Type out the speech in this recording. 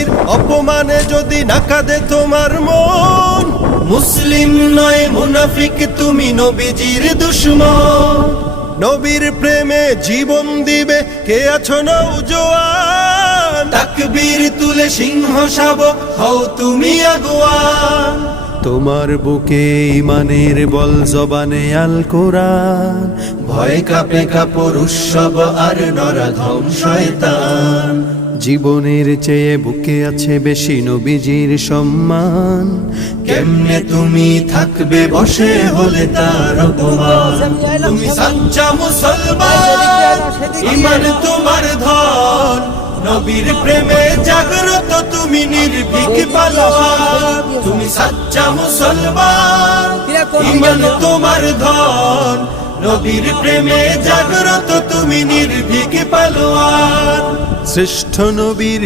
নবীর অপমানে যদি না কাঁদে তোমার মন, মুসলিম নয় মুনাফিক তুমি নবীজির দুশমন। নবীর প্রেমে জীবন দিবে কে আছো নওজোয়ান, তাকবীর তুলে সিংহ শাবক হও তুমি আগুয়ান। তোমার বুকে ইমানের বল জবানে আল কোরআন, ভয় কাঁপে কাপড় উৎসব আর নরাধম শয়তান। জীবনের চেয়ে বুকে আছে বেশি নবীজির সম্মান, কেমনে তুমি থাকবে বসে হলে তার অপমান। তুমি সাচ্চা মুসলমান, ঈমান তোমার ধন, নবীর প্রেমে জাগ্রত তুমি নির্ভীক পালোয়ান। তুমি সাচ্চা মুসলমান, ঈমান তোমার ধন, নবীর প্রেমে জাগ্রত তুমি নির্ভীক পালোয়ান। শ্রেষ্ঠ নবীর